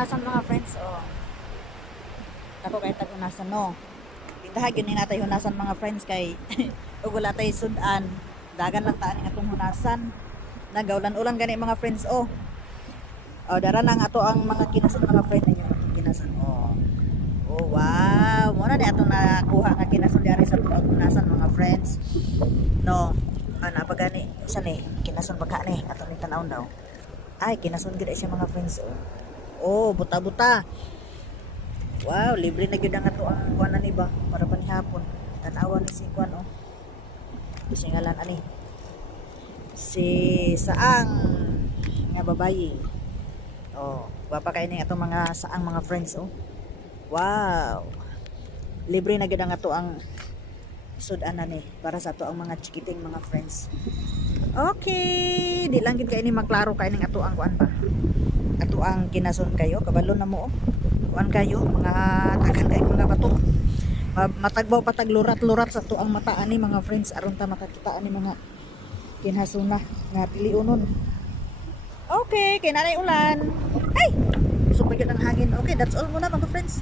tagunasan mga friends. Oh. Ako kay tagunasan no. Pintahan yun natin hunasan mga friends kay ug wala tay sudan. Dagan lang taan nga atong hunasan. Nagaulan-ulan gani mga friends oh. Oh, dara nang ato ang mga kinasan mga friends ayun atong kinasan. Oh. Oh wow, mo na di atong nakuha nga kinasan diari sa hunasan mga friends. No. Ana pa gani isa ni kinason baka ni ato ni tan-aw daw. Ay kinason gid siya mga friends oh. Oh, buta-buta. Wow, libre na gyud ang ato ang kuan ani ba para panihapon. Tan-awan ni si kuan oh. Kasi ngalan ani. Si Saang nga babayi. Oh, wapa kay ning atong mga saang mga friends oh. Wow. Libre na gyud ang ato ang sudan ani para sa ato ang mga chikiting mga friends. Okay, di lang gid kay ni maklaro kay ning ato ang kuan pa. Ato ang kinason kayo, kabalo na mo oh. Kuan kayo mga tagan kay mga bato. Matagbaw patag lurat-lurat sa ato ang mata ani mga friends aron ta makakita ani mga kinasuna nga pilionon. Okay, kay nanay ulan. Ay! Super gyud ang hangin. Okay, that's all muna mga friends.